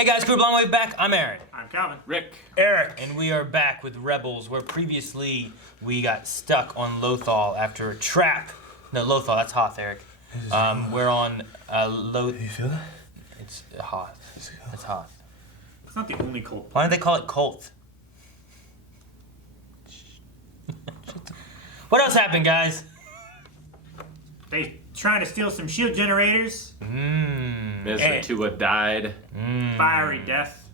Hey guys, Crew Long Way back. I'm Aaron. I'm Calvin. Rick. Eric. And we are back with Rebels, where previously we got stuck on Lothal after a trap. No, Lothal, that's Hoth, Eric. We're on Lothal. You feel that? It's Hoth. It's Hoth. It's not the only cult. Why don't they call it Colt? What else happened, guys? They trying to steal some shield generators. Mr. Tua died. Fiery death.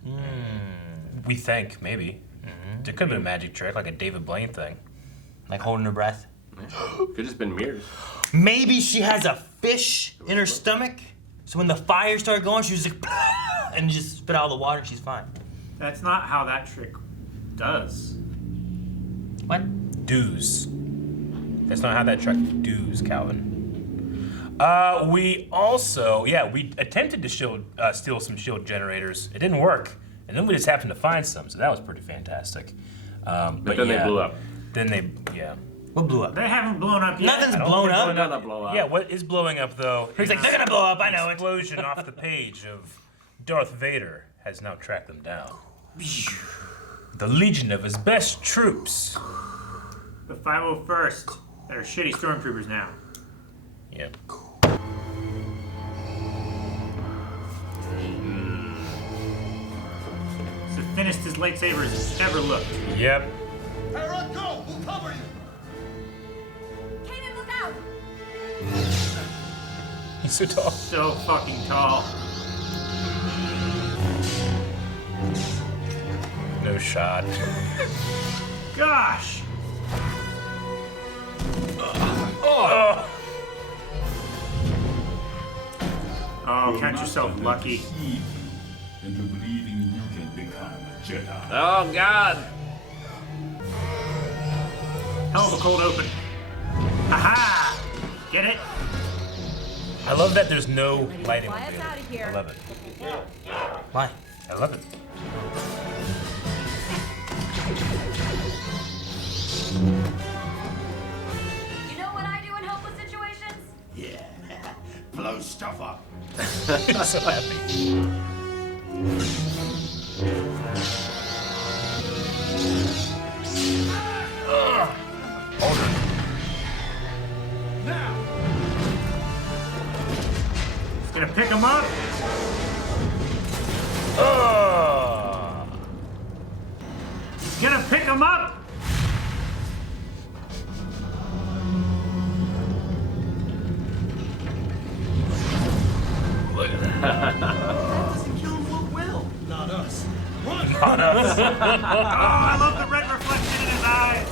We think, maybe. There could have been a magic trick, like a David Blaine thing. Like holding her breath. Could just been mirrors. Maybe she has a fish in her stomach, so when the fire started going, she was like, and just spit out all the water and she's fine. That's not how that trick does. What? Dues. That's not how that trick does, Calvin. We also, we attempted to steal some shield generators. It didn't work, and then we just happened to find some, so that was pretty fantastic. But then they blew up. What blew up? They haven't blown up yet. Nothing's blown up. Another blow up. Yeah, what is blowing up, though? He's like, they're gonna blow up, I know it. Explosion off the page of Darth Vader has now tracked them down. The legion of his best troops. The 501st. They're shitty stormtroopers now. Yeah. It's the thinnest his lightsabers has ever looked. Yep. Hera, go! We'll cover you! Kanan, look out! He's so tall. So fucking tall. No shot. Gosh! Oh, count yourself lucky. Into believing you can become a Jedi. Oh, God. Hell of a cold open. Haha! Get it? I love that there's no lighting Fly on us the out of here. I love it. Why? I love it. You know what I do in hopeless situations? Yeah. Blow stuff up. He's so happy. Hold on. Now! It's gonna pick him up. It's gonna pick him up. Not us. Run! On us. Oh, I love the red reflection in his eyes.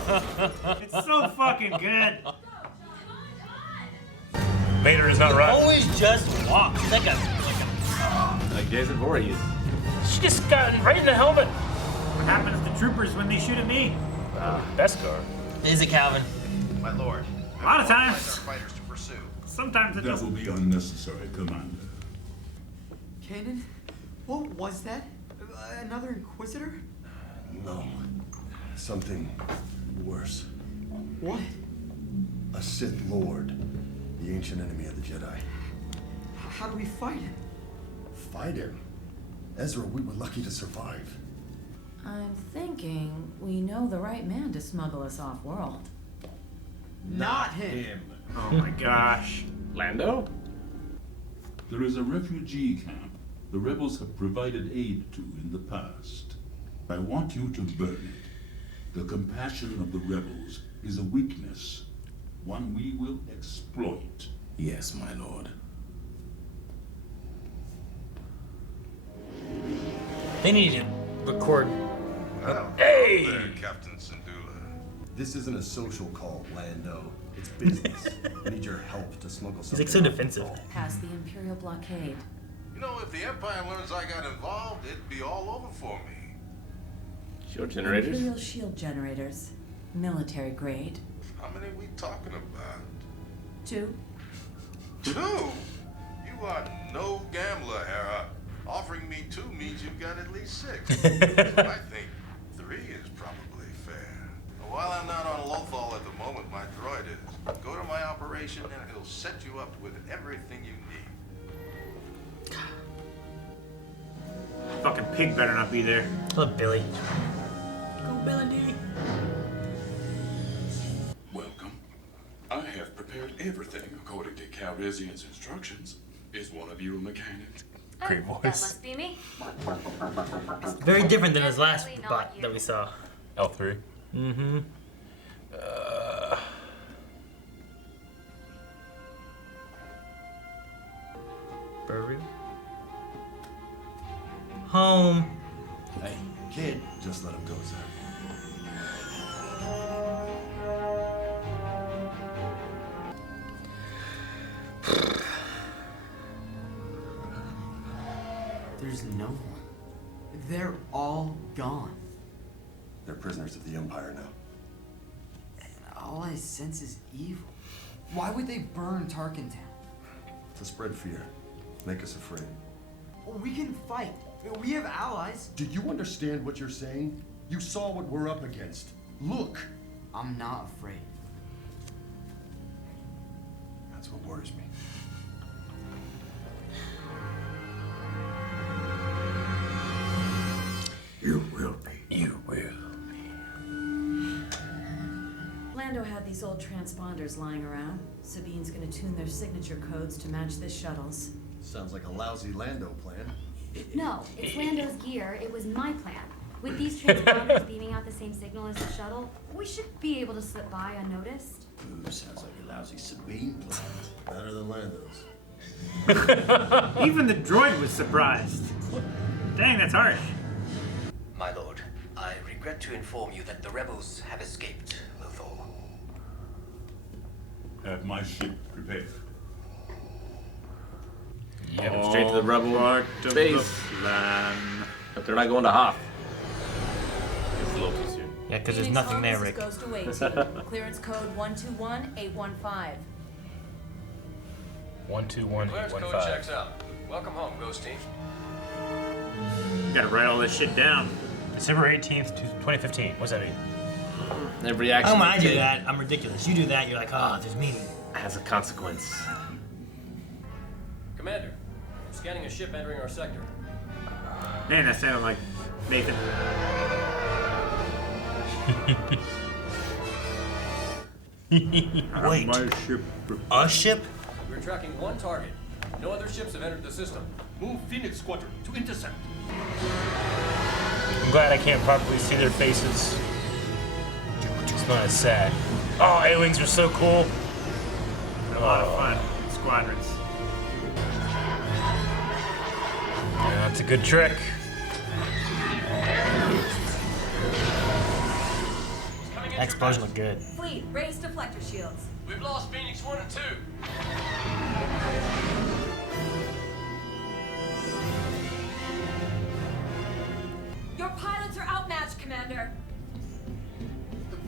It's so fucking good. Vader is not right. Always just walks. It's like a Like Jason Voorhees. She just got right in the helmet. What happens to troopers when they shoot at me? Beskar. Is it Calvin? My lord, A lot of our times. fighters to pursue. Sometimes it That will doesn't. be unnecessary, Commander. Kanan? What was that? Another Inquisitor? No. Something worse. What? A Sith Lord. The ancient enemy of the Jedi. How do we fight him? Fight him? Ezra, we were lucky to survive. I'm thinking we know the right man to smuggle us off-world. Not him. Oh my gosh. Lando? There is a refugee camp the rebels have provided aid to in the past. I want you to burn it. The compassion of the rebels is a weakness, one we will exploit. Yes, my lord. They need to record. Hey! There, Captain Syndulla. This isn't a social call, Lando. It's business. I need your help to smuggle He's something. like so defensive. Past the Imperial blockade. You know, if the Empire learns I got involved, it'd be all over for me. Shield generators? Imperial shield generators. Military grade. How many we talking about? 2. 2? You are no gambler, Hera. Offering me 2 means you've got at least 6. So I think 3 is probably fair. While I'm not on Lothal at the moment, my droid is. Go to my operation and he'll set you up with everything you need. Fucking pig better not be there. Look, Billy. Go, Billy. Welcome. I have prepared everything according to Calrissian's instructions. Is one of you a mechanic? Great That voice. must be me. Very different than his last Definitely not bot you. that we saw. L3. Mm-hmm. Burial. Home. Hey, kid, just let him go, sir. There's no one. They're all gone. They're prisoners of the Empire now. All I sense is evil. Why would they burn Tarkin Town? To spread fear. Make us afraid. We can fight. We have allies. Do you understand what you're saying? You saw what we're up against. Look! I'm not afraid. That's what worries me. You will be. You will. Lando had these old transponders lying around. Sabine's gonna tune their signature codes to match this shuttle's. Sounds like a lousy Lando plan. No, it's Lando's gear. It was my plan. With these transponders beaming out the same signal as the shuttle, we should be able to slip by unnoticed. Ooh, sounds like a lousy Sabine plan. Better than Lando's. Even the droid was surprised. Dang, that's harsh. My lord, I regret to inform you that the rebels have escaped Lothal. Have my ship prepared. Yeah, straight to the rebel base. Plan. But they're not going to Hoth. It's a little too soon. Yeah, because there's Phoenix nothing Home, there, this Rick. goes to wait team. Clearance code 121815. 121815. out. Welcome home, Ghost Team. You gotta write all this shit down. December 18th, 2015. What's that mean? Every action Oh, I you do take that. I'm ridiculous. You do that, you're like, oh, there's meaning. has a consequence. Commander, scanning a ship entering our sector. Man, that sounded like Nathan. Wait, My ship. a ship? We're tracking one target. No other ships have entered the system. Move Phoenix Squadron to intercept. I'm glad I can't properly see their faces. It's not as sad. Oh, A-Wings are so cool. A lot of fun. Squadrons. Yeah, that's a good trick. Explosion looked good. Fleet, raise deflector shields. We've lost Phoenix 1 and 2. Your pilots are outmatched, Commander.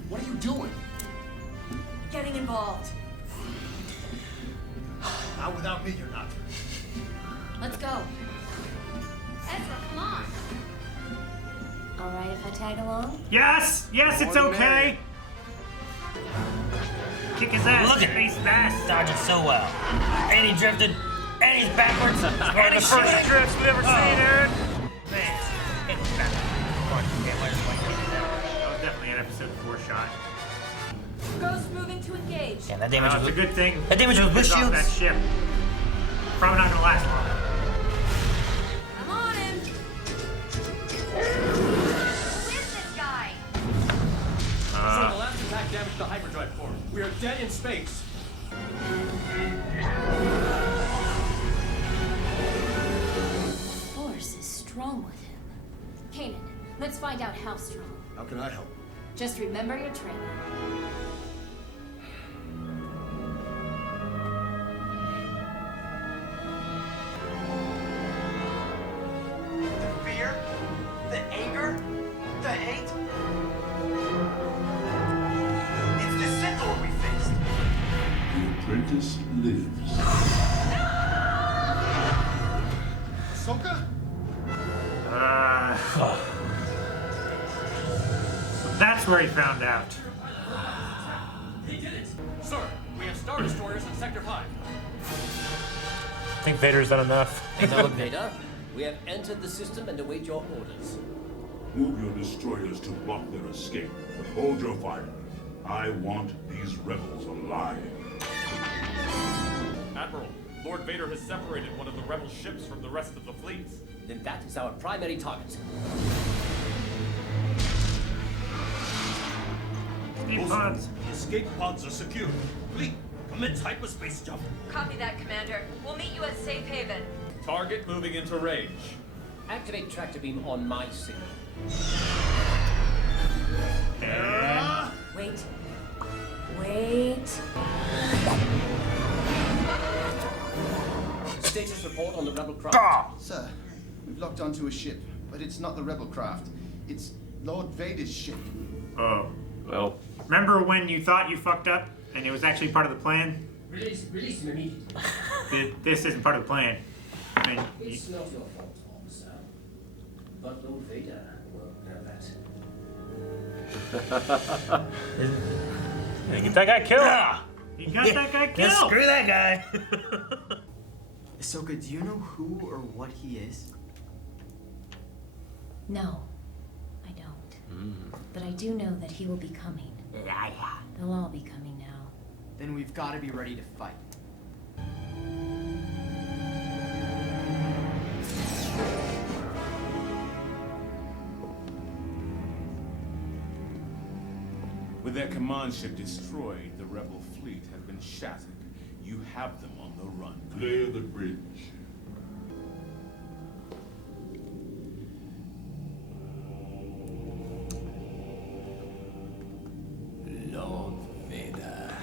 What are you doing? Getting involved. Not without me, you're not. Let's go. Ezra, come on. All right, if I tag along. Yes! Yes, it's okay! Kick his ass, Look at space bass. Dodging so well. And he drifted. And he's backwards. One of the first drifts we've ever seen, Aaron. Man. And he's backwards. Come on, can't let us win that. That was definitely an episode 4 shot. Ghost moving to engage. Yeah, that damage It's was a good thing. That damage was Piss off shields. that ship. Probably not gonna last long. I'm on him. Who is this guy? the last attack damaged the hyperdrive core. We are dead in space. Force is strong with him. Kanan, let's find out how strong. How can I help? Just remember your training. The fear, the anger, the hate. It's the Sith Lord we faced. The apprentice lives. Ahsoka? That's where he found out. He did it! Sir, we have Star Destroyers in Sector 5. I think Vader's done enough. Vader, We have entered the system and await your orders. Move your destroyers to block their escape, but hold your fire. I want these rebels alive. Admiral, Lord Vader has separated one of the rebel ships from the rest of the fleet. Then that is our primary target. Escape pods. The escape pods are secured. Fleet, commence hyperspace jump. Copy that, Commander. We'll meet you at Safe Haven. Target moving into range. Activate tractor beam on my signal. Wait. Wait. Status report on the rebel craft. Sir, we've locked onto a ship, but it's not the rebel craft. It's Lord Vader's ship. Oh. Well, Remember when you thought you fucked up and it was actually part of the plan? Release him immediately. This isn't part of the plan. I mean, It's not your fault, officer. But Lord Vader will know that. Get that guy killed. you got that guy Yeah, killed. screw that guy. Ahsoka, do you know who or what he is? No, I don't. But I do know that he will be coming. They'll all be coming now. Then we've got to be ready to fight. With their command ship destroyed, the rebel fleet has been shattered. You have them on the run. Clear the bridge. Lord Vader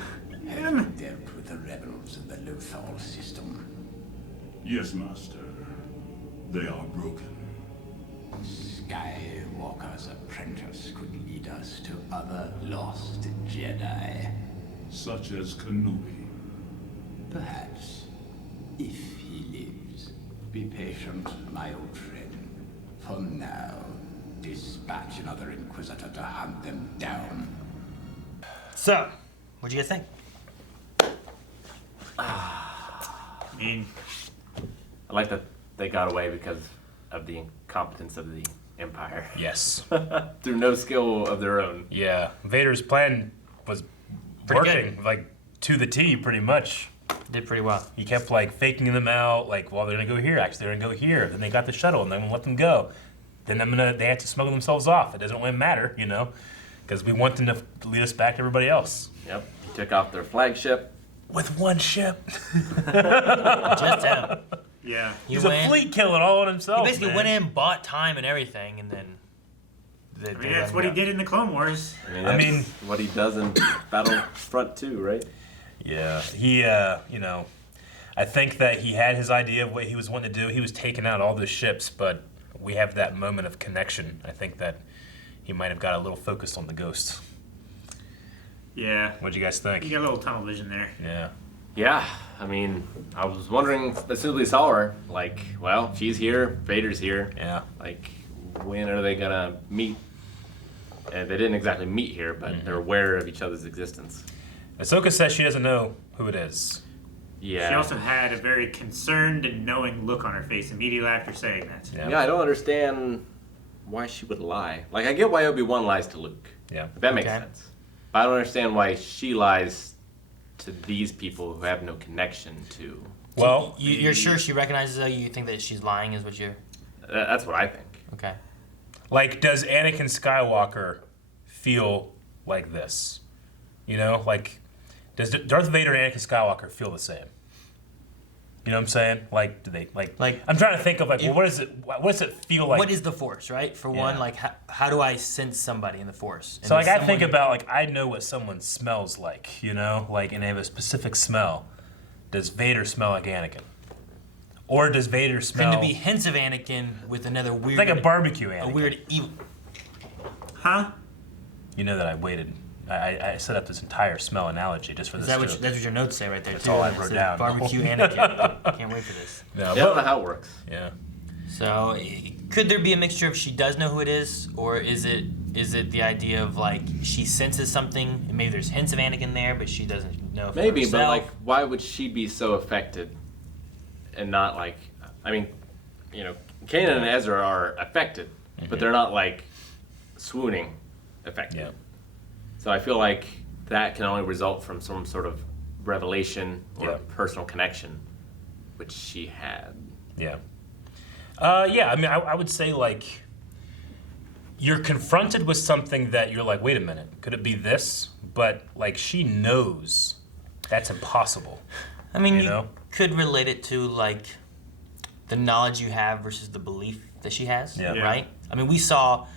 has dealt with the rebels in the Lothal system. Yes, Master. They are broken. Skywalker's apprentice could lead us to other lost Jedi. Such as Kenobi. Perhaps, if he lives. Be patient, my old friend. For now, dispatch another Inquisitor to hunt them down. So, what'd you guys think? I mean, I like that they got away because of the incompetence of the Empire. Yes. Through no skill of their own. Yeah. Vader's plan was Pretty working, like, to the T, pretty much. Did pretty well. He kept, like, faking them out, like, well, they're gonna go here, actually, they're gonna go here. Then they got the shuttle, and then we'll let them go. Then they have to smuggle themselves off. It doesn't really matter, you know? Because we want them to lead us back to everybody else. Yep. He took off their flagship. With one ship. Just him. yeah. He's a fleet killer all on himself. He basically man. went in, bought time and everything, and then. I mean, that's what he did in the Clone Wars. I mean, what he does in Battlefront 2, right? Yeah, he, you know, I think that he had his idea of what he was wanting to do. He was taking out all those ships, but we have that moment of connection. I think that he might have got a little focused on the ghosts. Yeah. What'd you guys think? You got a little tunnel vision there. Yeah. Yeah, I mean, I was wondering, as soon as we saw her, like, well, she's here, Vader's here. Yeah. Like, when are they gonna meet? And they didn't exactly meet here, but they're aware of each other's existence. Ahsoka says she doesn't know who it is. Yeah. She also had a very concerned and knowing look on her face immediately after saying that. Yeah, I don't understand why she would lie. Like, I get why Obi-Wan lies to Luke. Yeah. That makes sense. But I don't understand why she lies to these people who have no connection to... Well, you're sure she recognizes her? You think that she's lying is what you're... That's what I think. Okay. Like, does Anakin Skywalker feel like this? You know, like, does Darth Vader and Anakin Skywalker feel the same? You know what I'm saying? Like, do they like? I'm trying to think of like, well, what does it feel like? What is the Force, right? For one, like, how do I sense somebody in the Force? And So like, I think about like, I know what someone smells like, you know, like, and they have a specific smell. Does Vader smell like Anakin? Or does Vader smell? Couldn't it be hints of Anakin with another weird? It's like a barbecue Anakin. A weird evil. Huh? You know that I waited. I set up this entire smell analogy just for this. That's what your notes say right there. That's too. all I It wrote says down. Barbecue Anakin. Can't wait for this. No, Yeah, I don't know how it works. Yeah. So, could there be a mixture of she does know who it is, or is it the idea of like she senses something, and maybe there's hints of Anakin there, but she doesn't know. For Maybe, herself? but like, why would she be so affected and not like? I mean, you know, Kanan and Ezra are affected, but they're not like swooning affected. Yeah. So I feel like that can only result from some sort of revelation or personal connection, which she had. Yeah. Yeah, I mean, I would say, like, you're confronted with something that you're like, wait a minute, could it be this? But, like, she knows that's impossible. I mean, you know? could relate it to, like, the knowledge you have versus the belief that she has, right? I mean, we saw,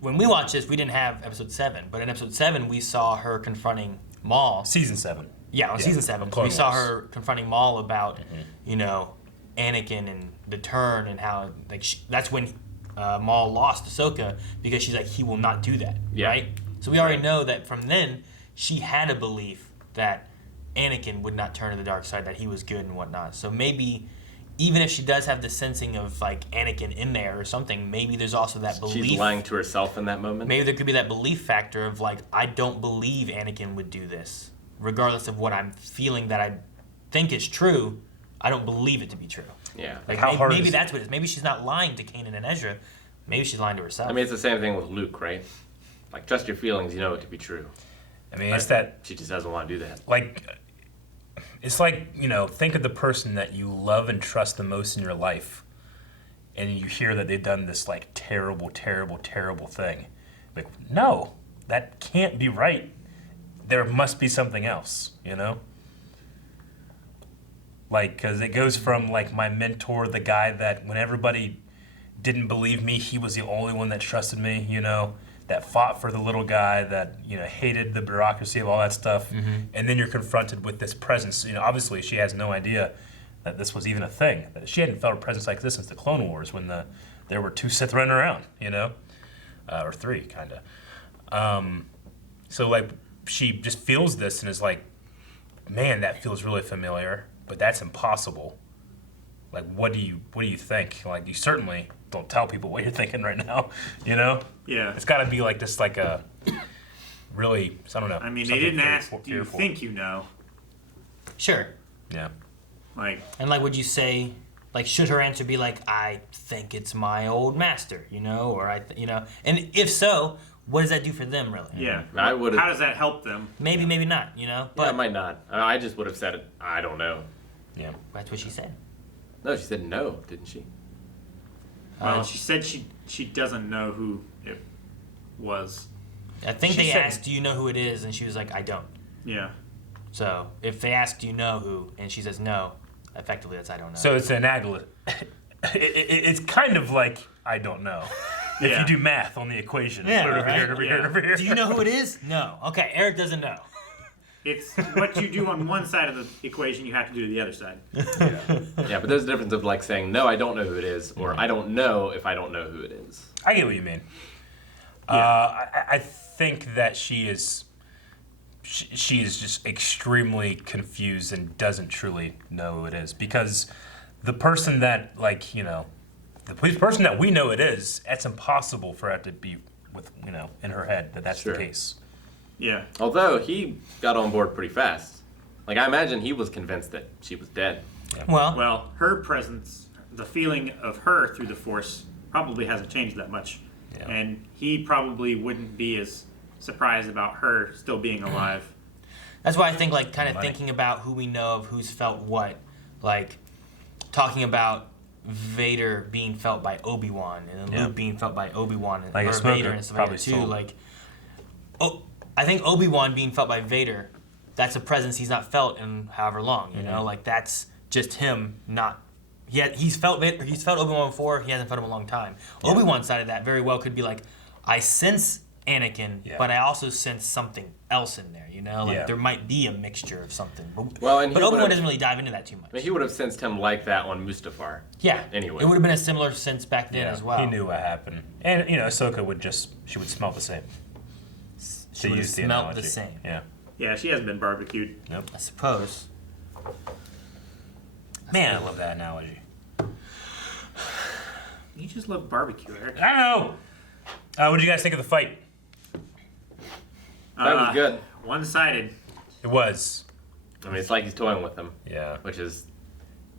when we watched this, we didn't have episode 7, but in episode 7, we saw her confronting Maul. Season 7. Yeah, on season 7. We saw her confronting Maul about, you know, Anakin and the turn and how, like, that's when Maul lost Ahsoka because she's like, he will not do that, right? So we already know that from then, she had a belief that Anakin would not turn to the dark side, that he was good and whatnot. So maybe, even if she does have the sensing of, like, Anakin in there or something, maybe there's also that belief. She's lying to herself in that moment? Maybe there could be that belief factor of, like, I don't believe Anakin would do this. Regardless of what I'm feeling that I think is true, I don't believe it to be true. Yeah. Like, how hard maybe is that's what it is. Maybe she's not lying to Kanan and Ezra. Maybe she's lying to herself. I mean, it's the same thing with Luke, right? Like, trust your feelings, you know it to be true. I mean, it's that... She just doesn't want to do that. Like, it's like, you know, think of the person that you love and trust the most in your life, and you hear that they've done this, like, terrible, terrible, terrible thing. Like, no, that can't be right. There must be something else, you know? Like, because it goes from, like, my mentor, the guy that when everybody didn't believe me, he was the only one that trusted me, you know? That fought for the little guy, that, you know, hated the bureaucracy of all that stuff. And then you're confronted with this presence. You know, obviously she has no idea that this was even a thing. That she hadn't felt a presence like this since the Clone Wars when there were 2 Sith running around, you know? Or 3, kind of. So, like, she just feels this and is like, man, that feels really familiar, but that's impossible. Like, what do you think? Like, you certainly don't tell people what you're thinking right now, you know? Yeah. It's got to be like just like a really, I don't know. I mean, they didn't ask, do you think you know? Sure. Yeah. Like. And, like, would you say, like, should her answer be like, I think it's my old master, you know? Or, you know? And if so, what does that do for them, really? Yeah. I would. How does that help them? Maybe, maybe not, you know? But yeah, it might not. I just would have said it, I don't know. Yeah. That's what she said. No, she said no, didn't she? Well, she said she doesn't know who it was. I think they asked, do you know who it is? And she was like, I don't. Yeah. So if they ask, do you know who? And she says no, effectively that's I don't know. So it's an it's kind of like I don't know. If you do math on the equation. Yeah, over right? here, over here, over here. Do you know who it is? No. Okay, Eric doesn't know. It's what you do on one side of the equation, you have to do to the other side. Yeah, but there's a difference of like saying, no, I don't know who it is, or I don't know if I don't know who it is. I get what you mean. I think that she is just extremely confused and doesn't truly know who it is. Because the person that, like, you know, the person that we know it is, it's impossible for it to be with, you know, in her head that that's the case. Yeah. Although he got on board pretty fast. Like, I imagine he was convinced that she was dead. Yeah. Well, her presence, the feeling of her through the Force probably hasn't changed that much. Yeah. And he probably wouldn't be as surprised about her still being alive. That's why I think, like, kind of thinking about who we know of who's felt what. Like, talking about Vader being felt by Obi-Wan, and then Luke being felt by Obi-Wan, and like or Vader and stuff like that too. Like, I think Obi-Wan being felt by Vader, that's a presence he's not felt in however long. You know, like that's just him not. He's felt Vader, he's felt Obi-Wan before. He hasn't felt him in a long time. Yeah. Obi-Wan's side of that very well could be like, I sense Anakin, but I also sense something else in there. You know, like there might be a mixture of something. But Obi-Wan doesn't really dive into that too much. I mean, he would have sensed him like that on Mustafar. Yeah. Anyway, it would have been a similar sense back then as well. He knew what happened, and you know, Ahsoka she would smell the same. She would have smelled the same. Yeah. Yeah, she hasn't been barbecued. Nope. I suppose. Man, I love that analogy. You just love barbecue, Eric. I know. What did you guys think of the fight? That was good. One-sided. It was. I mean, it's like he's toying with him. Yeah. Which is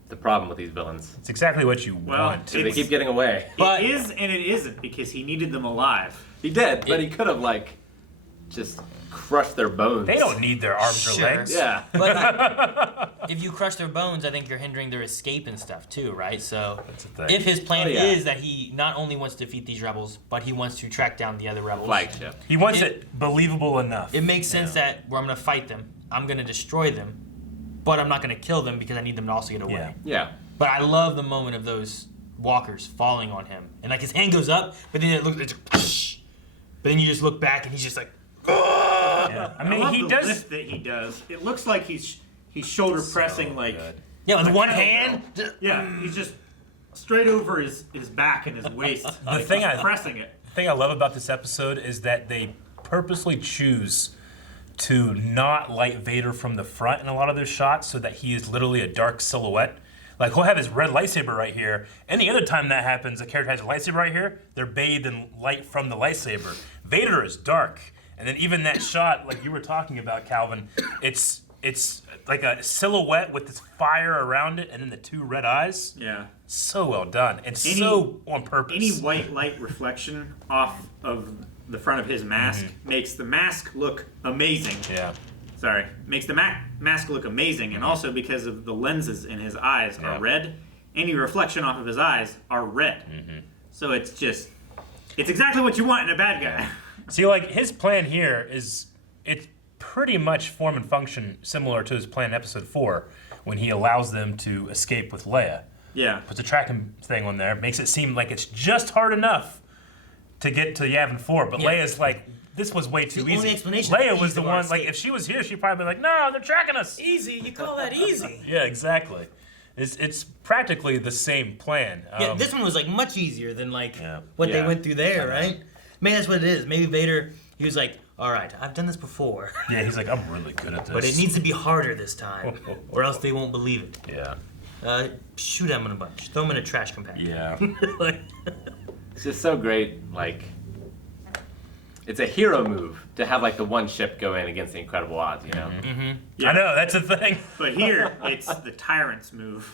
the problem with these villains. It's exactly what you want. They keep getting away. But it is and it isn't because he needed them alive. He did, but he could have just crushed their bones. They don't need their arms or legs. Yeah. But if you crush their bones, I think you're hindering their escape and stuff too, right? So if his plan is that he not only wants to defeat these rebels, but he wants to track down the other rebels. Flagship. He wants it believable enough. It makes sense that where I'm going to fight them, I'm going to destroy them, but I'm not going to kill them because I need them to also get away. Yeah. But I love the moment of those walkers falling on him, and his hand goes up, but then it looks, but then you just look back and he's just like. Yeah. I mean, love he the does. lift that he does. It looks like he's shoulder pressing with like one hand. Yeah, he's just straight over his back and his waist. The thing pressing it. The thing I love about this episode is that they purposely choose to not light Vader from the front in a lot of their shots, so that he is literally a dark silhouette. Like, he'll have his red lightsaber right here. Any other time that happens, a character has a lightsaber right here, they're bathed in light from the lightsaber. Vader is dark. And then even that shot, like you were talking about, Calvin, it's like a silhouette with this fire around it and then the two red eyes. Yeah. So well done. And so on purpose. Any white light reflection off of the front of his mask makes the mask look amazing. Yeah. Sorry. Makes the mask look amazing, and also because of the lenses in his eyes are red, any reflection off of his eyes are red. So it's exactly what you want in a bad guy. See, like, his plan here it's pretty much form and function similar to his plan in episode 4, when he allows them to escape with Leia. Yeah. Puts a tracking thing on there, makes it seem like it's just hard enough to get to Yavin 4, but Leia's like, this was way too easy. Leia was the one, like, if she was here, she'd probably be like, no, they're tracking us. Easy, you call that easy? Yeah, exactly. It's practically the same plan. Yeah, this one was like much easier than what they went through there, right? Maybe that's what it is. Maybe Vader, he was like, all right, I've done this before. Yeah, he's like, I'm really good at this. But it needs to be harder this time, or else they won't believe it. Yeah. Shoot them in a bunch. Throw them in a trash compactor. Yeah. It's just so great, it's a hero move to have the one ship go in against the incredible odds, you know? Yeah. I know, that's the thing. But here, it's the tyrant's move.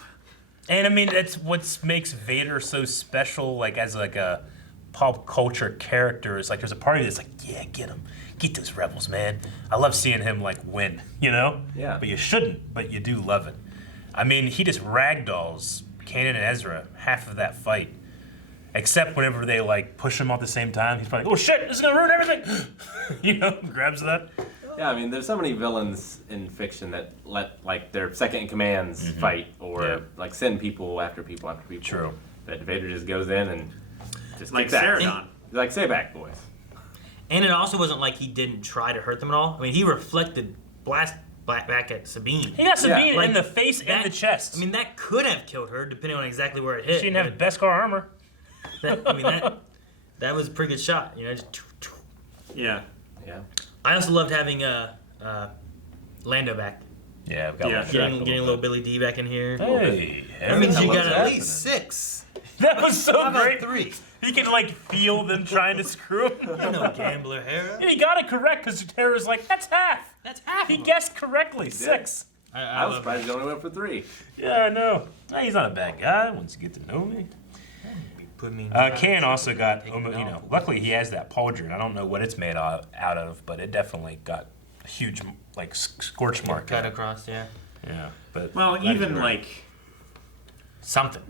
And I mean, that's what makes Vader so special, as a pop culture character. Is there's a party that's yeah, get him. Get those rebels, man. I love seeing him win, you know? Yeah. But you shouldn't, but you do love it. I mean, he just ragdolls Kanan and Ezra half of that fight. Except whenever they push him at the same time, he's probably oh shit, this is gonna ruin everything. You know, grabs that. Yeah, I mean, there's so many villains in fiction that let their second in commands fight or send people after people after people. True. But Vader just goes in and just kicks Saradon. He's stay back, boys. And it also wasn't like he didn't try to hurt them at all. I mean, he reflected blast back at Sabine. He got Sabine in the face and the chest. I mean, that could have killed her depending on exactly where it hit. She didn't have Beskar armor. That was a pretty good shot, you know. Yeah. Yeah. I also loved having Lando back. Yeah, we've got getting a little Billy D back in here. Hey, that means you got at least 6. That was so great. 3. He can feel them trying to screw him. You know, gambler Hera. And he got it correct because Tara's that's half. That's half. He guessed correctly. 6. I was surprised he only went for 3. Yeah, I know. He's not a bad guy once you get to know me. Can also got, luckily he has that pauldron. I don't know what it's made out of, but it definitely got a huge, scorch mark. Cut across, yeah. Yeah, but... Well, even, something.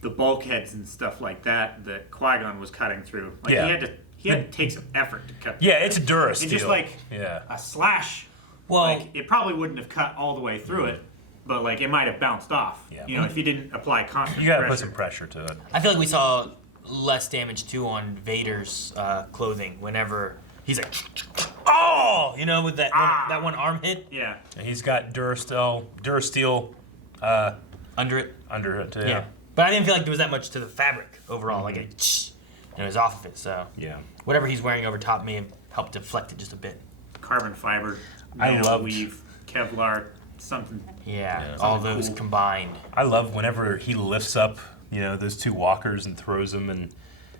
The bulkheads and stuff like that Qui-Gon was cutting through. He had to take some effort to cut. Yeah, it's a Durasteel. It's just a slash. Well... it probably wouldn't have cut all the way through it, but, it might have bounced off. Yeah. You know, if you didn't apply constant You gotta pressure. put some pressure to it. I feel like we saw less damage too on Vader's clothing whenever he's oh, you know, with that one arm hit. Yeah. And he's got Durasteel under it too. Yeah. But I didn't feel like there was that much to the fabric overall. And it was off of it. So yeah, whatever he's wearing over top may have helped deflect it just a bit. Carbon fiber, weave, Kevlar, something. Yeah, all those combined. I love whenever he lifts up, those 2 walkers and throws them, and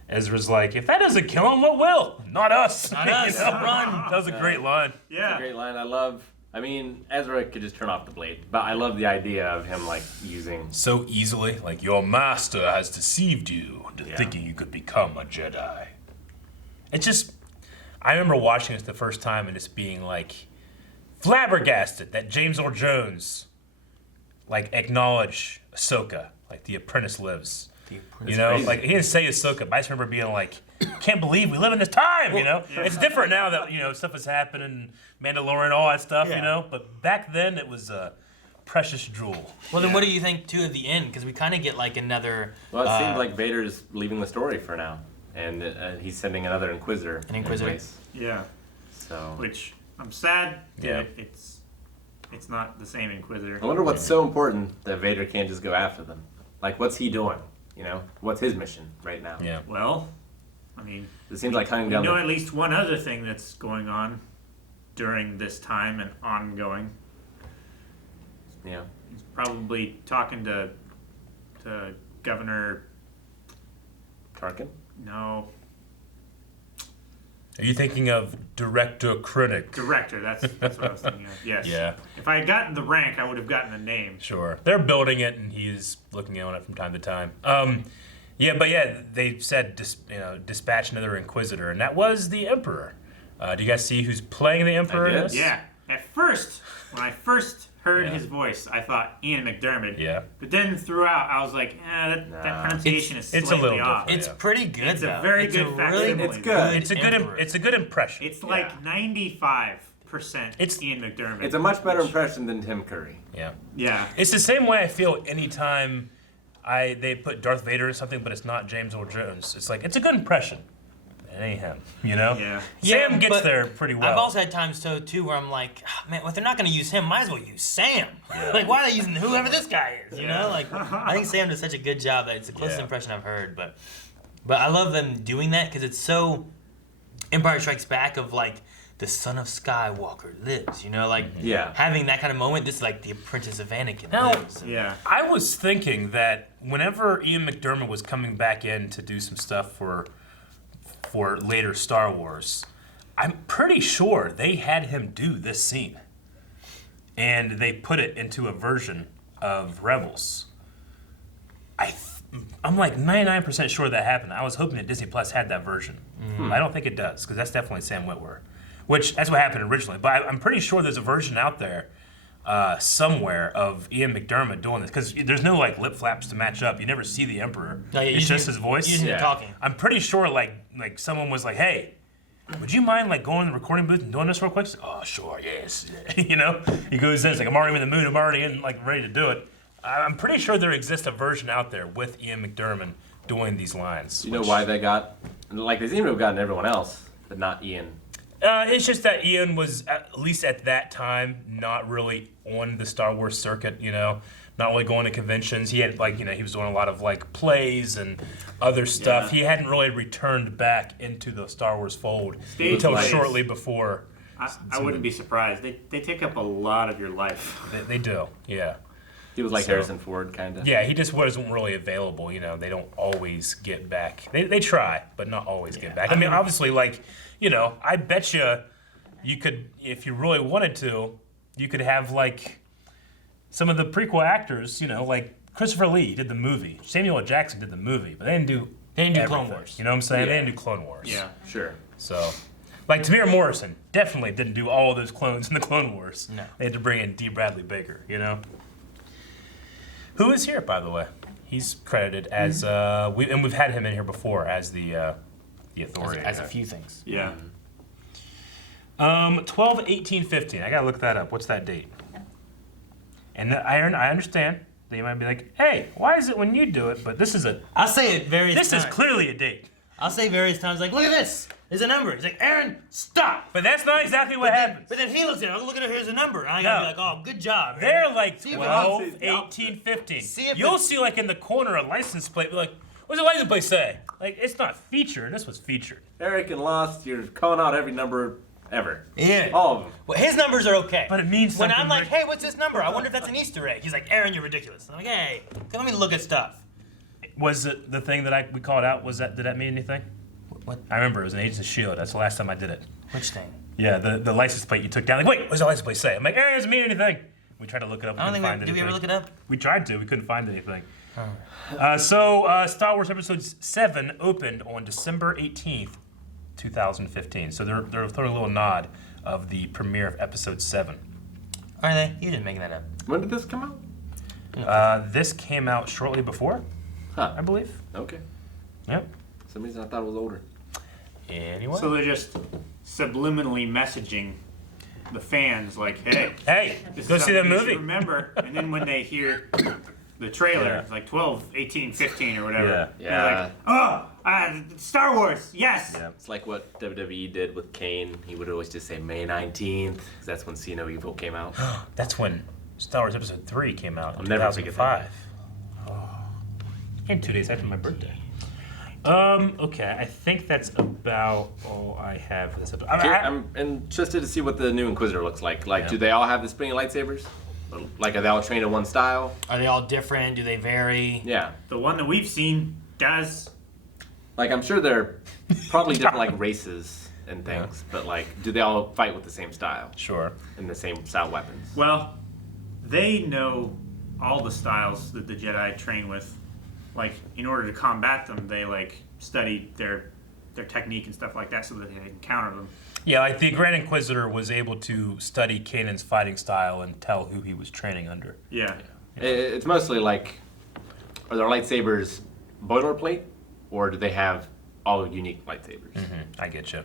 Ezra's like, if that doesn't kill him, what will? Not us. Not us. Run. That was a great line. Yeah. It's a great line. I love I mean, Ezra could just turn off the blade, but I love the idea of him like using so easily. Like, your master has deceived you into thinking you could become a Jedi. It's just, I remember watching this the first time and just being like flabbergasted that James Earl Jones like acknowledged Ahsoka, like the apprentice lives. You know, like he didn't say Ahsoka, but I just remember being like, can't believe we live in this time, you know? It's different now that, you know, stuff has happened and Mandalorian, all that stuff, you know? But back then it was a precious jewel. Well, then what do you think, too, of the end? Because we kind of get like another... Well, it seems like Vader's leaving the story for now. And he's sending another Inquisitor. An Inquisitor? In place. Yeah. So... Which, I'm sad Yeah. it's not the same Inquisitor. I wonder what's so important that Vader can't just go after them. Like, what's he doing? You know? What's his mission right now? Yeah. Well, I mean... It seems like hunting down You know at least one other thing that's going on during this time and ongoing. Yeah. He's probably talking to Governor... Tarkin? No. Are you thinking of Director Krennic? Director, that's what I was thinking of. Yes. Yeah. If I had gotten the rank, I would have gotten the name. Sure. They're building it, and he's looking on it from time to time. They said dispatch another Inquisitor, and that was the Emperor. Do you guys see who's playing the Emperor? in this? Yeah. At first, when I first heard his voice, I thought Ian McDermott. Yeah. But then throughout, I was like, that pronunciation is slightly it's a little off. different. It's pretty good, It's though. a very good facsimile. It's good. It's a good impression. It's like 95% Ian McDermott. It's a much better impression than Tim Curry. Yeah. Yeah. It's the same way I feel anytime they put Darth Vader in something, but it's not James Earl Jones. It's like, it's a good impression. It ain't him, you know? Yeah. Sam gets but there pretty well. I've also had times, too, where I'm like, man, if they're not going to use him, might as well use Sam. Like, why are they using whoever this guy is, you know? Like, I think Sam does such a good job that it's the closest impression I've heard. But I love them doing that because it's so Empire Strikes Back of, like, the son of Skywalker lives, you know? Like, having that kind of moment, this is like the apprentice of Anakin lives. Yeah. I was thinking that whenever Ian McDermott was coming back in to do some stuff for later Star Wars, I'm pretty sure they had him do this scene. And they put it into a version of Rebels. I'm like 99% sure that happened. I was hoping that Disney Plus had that version. I don't think it does, because that's definitely Sam Witwer. Which, that's what happened originally. But I'm pretty sure there's a version out there somewhere of Ian McDermott doing this, because there's no like lip flaps to match up. You never see the Emperor. No, it's just his voice. He's talking. I'm pretty sure like someone was like, hey, would you mind like going in the recording booth and doing this real quick? Like, oh, sure, yes. You know, he goes in, it's like, I'm already in the mood, I'm already in, like ready to do it. I'm pretty sure there exists a version out there with Ian McDermott doing these lines. You know why they got, like they seem to have gotten everyone else, but not Ian. It's just that Ian was, at least at that time, not really on the Star Wars circuit, you know, not really going to conventions. He had, like, you know, he was doing a lot of, like, plays and other stuff. He hadn't really returned back into the Star Wars fold until shortly before. I wouldn't be surprised. They take up a lot of your life. They do, yeah. He was like Harrison Ford, kind of. Yeah, he just wasn't really available, you know. They don't always get back. They try, but not always get back. I mean, obviously, like, you know, I bet you could, if you really wanted to, you could have, like, some of the prequel actors, you know, like Christopher Lee did the movie. Samuel L. Jackson did the movie, but they didn't do Clone Wars. You know what I'm saying? Yeah. They didn't do Clone Wars. Yeah, sure. So, like, Tamir Morrison definitely didn't do all of those clones in the Clone Wars. No. They had to bring in D. Bradley Baker, you know? Who is here, by the way? He's credited as, we've had him in here before as the authority. As a few things. Yeah. 12, 18, 15. I gotta look that up. What's that date? And I understand that you might be like, hey, why is it when you do it? But this is I'll say it various times. This is clearly a date. I'll say various times, like, look at this. There's a number. He's like, Aaron, stop. But that's not exactly what happens. But then he looks at it. Look at it. Here's a number. And I gotta be like, oh, good job. They're like See if 12, it- 18, 15. See if You'll it- see like in the corner a license plate, be like, what's the license plate say? Like, it's not featured. This was featured. Eric and Lost, you're calling out every number ever. Yeah. All of them. Well, his numbers are okay. But it means when something. I'm like, hey, what's this number? I wonder if that's an Easter egg. He's like, Aaron, you're ridiculous. I'm like, hey, let me look at stuff. Was it the thing that we called out? Did that mean anything? What? I remember it was an Agents of S.H.I.E.L.D. That's the last time I did it. Which thing? Yeah, the license plate you took down. Like, wait, what does the license plate say? I'm like, it doesn't mean anything. We tried to look it up. I don't think find did anything. we ever look it up? We tried to. We couldn't find anything. So Star Wars Episode 7 opened on December 18th, 2015. So they're throwing a little nod of the premiere of Episode 7. Are they? You didn't make that up. When did this come out? This came out shortly before, I believe. Okay. Yep. For some reason I thought it was older. Anyway. So they're just subliminally messaging the fans like, hey, this go is see that something you should movie. remember. And then when they hear the trailer, it's like 12, 18, 15 or whatever. Yeah. They're like, Star Wars, yes. Yeah. It's like what WWE did with Kane. He would always just say May 19th, because that's when See No Evil came out. That's when Star Wars Episode 3 came out in never forget 2005. And 2 days after my birthday. Okay, I think that's about all I have for this episode. I'm interested to see what the new Inquisitor looks like. Like, do they all have the spinning lightsabers? Like, are they all trained in one style? Are they all different? Do they vary? Yeah. The one that we've seen does. Like, I'm sure they're probably different, like, races and things, but, like, do they all fight with the same style? Sure. And the same style weapons? Well, they know all the styles that the Jedi train with. Like, in order to combat them, they, like, study their technique and stuff like that so that they can counter them. Yeah, like the Grand Inquisitor was able to study Kanan's fighting style and tell who he was training under. Yeah. It's mostly like, are their lightsabers boilerplate, or do they have all unique lightsabers? I get you.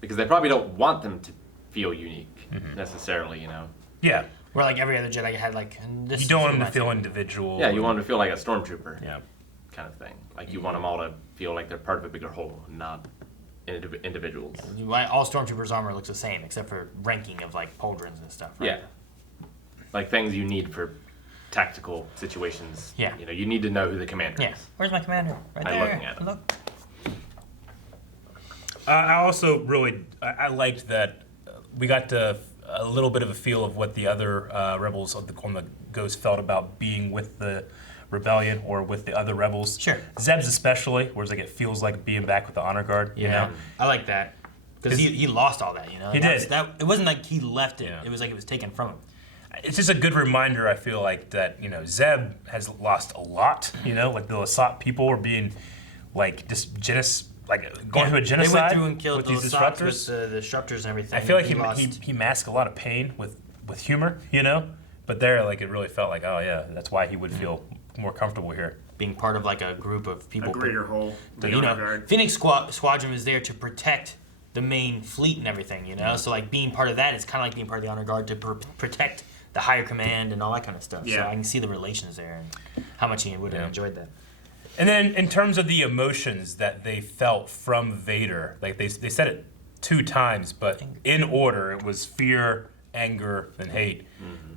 Because they probably don't want them to feel unique necessarily, you know. Yeah. Where like every other Jedi had like this. You don't want them to feel individual. Yeah, you want them to feel like a stormtrooper. Yeah. Kind of thing. Like you want them all to feel like they're part of a bigger whole, not individuals. All stormtroopers' armor looks the same except for ranking of like pauldrons and stuff. Right? Yeah. Like things you need for tactical situations. Yeah. You know, you need to know who the commander Yeah. is. Where's my commander? Right By there. looking at him. Look. I also really I liked that we got a little bit of a feel of what the other rebels on the Ghost felt about being with the rebellion or with the other rebels. Sure. Zeb's especially, whereas like it feels like being back with the honor guard. Yeah. You know? I like that because he lost all that. You know. He did. It wasn't like he left it. Yeah. It was like it was taken from him. It's just a good reminder, I feel like, that, you know, Zeb has lost a lot, you know, like the Lasat people were being, like, going through a genocide. They went through and killed with the these Lasats disruptors. with the disruptors and everything. I feel like lost. he masked a lot of pain with humor, you know? But there, like, it really felt like, oh, yeah, that's why he would feel more comfortable here. Being part of, like, a group of people. A greater whole. But, you know, Phoenix Squadron is there to protect the main fleet and everything, you know? So, like, being part of that is kind of like being part of the honor guard to protect the higher command and all that kind of stuff. Yeah. So I can see the relations there and how much he would have enjoyed that. And then in terms of the emotions that they felt from Vader, like they said it 2 times, but in order, it was fear, anger, and hate,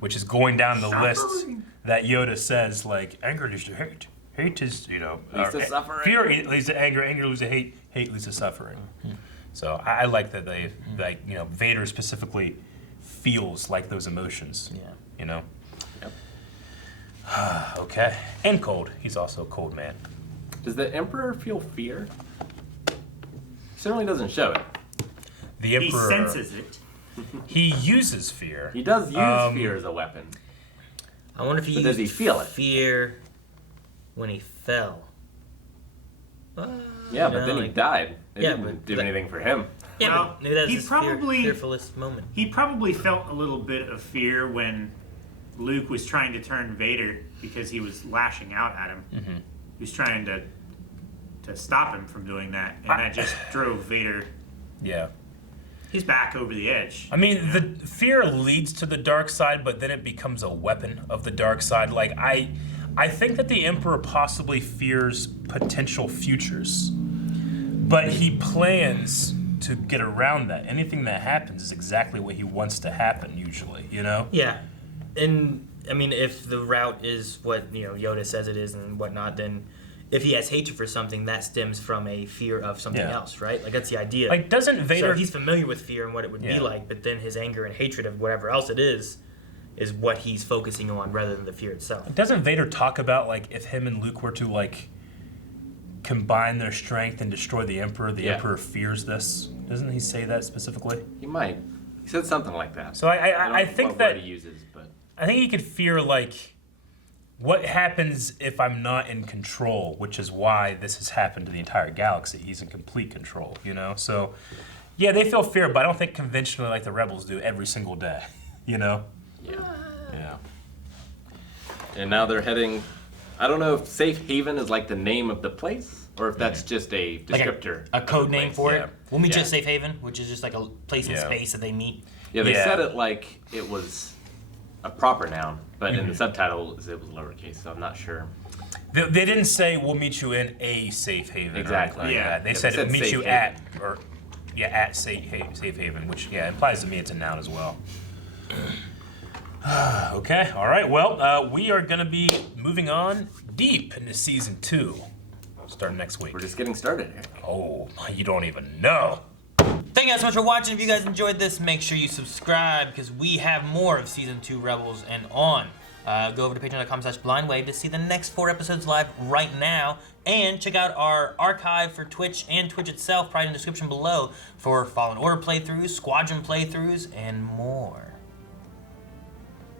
which is going down the list that Yoda says, like, anger leads to hate. Hate is, you know, Leads to suffering. Fear leads to anger, anger leads to hate, hate leads to suffering. So I like that they, like, you know, Vader specifically feels like those emotions. Yeah. You know? Yep. Okay. And cold. He's also a cold man. Does the Emperor feel fear? Certainly doesn't show it. The Emperor. He senses it. He uses fear. He does use fear as a weapon. I wonder if he But does he used feel it? fear when he fell. Yeah, you but know, then he like- died. It Yeah, didn't but do that- anything for him. Yeah, Well, but maybe that's he his probably- fearfulest moment. He probably felt a little bit of fear when Luke was trying to turn Vader because he was lashing out at him. He was trying to stop him from doing that, and that just drove Vader. Yeah. He's back over the edge. I mean, the fear leads to the dark side, but then it becomes a weapon of the dark side. Like, I think that the Emperor possibly fears potential futures, but he plans to get around that. Anything that happens is exactly what he wants to happen, usually, you know? Yeah, and I mean, if the route is what Yoda says it is and whatnot, then if he has hatred for something, that stems from a fear of something else, right? Like that's the idea. Like, doesn't Vader? So he's familiar with fear and what it would be like, but then his anger and hatred of whatever else it is what he's focusing on rather than the fear itself. Doesn't Vader talk about, like, if him and Luke were to, like, combine their strength and destroy the Emperor, the Emperor fears this? Doesn't he say that specifically? He might. He said something like that. So I don't think know what that word he uses, but I think he could fear like what happens if I'm not in control, which is why this has happened to the entire galaxy. He's in complete control, you know? So yeah, they feel fear, but I don't think conventionally like the rebels do every single day, you know? yeah. Yeah. And now they're heading. I don't know if Safe Haven is like the name of the place, or if that's just a descriptor, like a code name place. for Yeah. it. We'll meet you Yeah. at Safe Haven, which is just like a place in Yeah. space that they meet. Yeah, they Yeah. said it like it was a proper noun, but in the subtitle it was lowercase, so I'm not sure. They didn't say we'll meet you in a safe haven. Exactly. Or anything like Yeah. that. They Yeah, said they said meet safe you haven. at safe haven, which implies to me it's a noun as well. Okay, all right. Well, we are gonna be moving on deep into season 2, starting next week. We're just getting started here. Oh, you don't even know. Thank you guys so much for watching. If you guys enjoyed this, make sure you subscribe because we have more of Season 2 Rebels and on. Go over to patreon.com/blindwave to see the next 4 episodes live right now. And check out our archive for Twitch and Twitch itself, probably in the description below, for Fallen Order playthroughs, Squadron playthroughs, and more.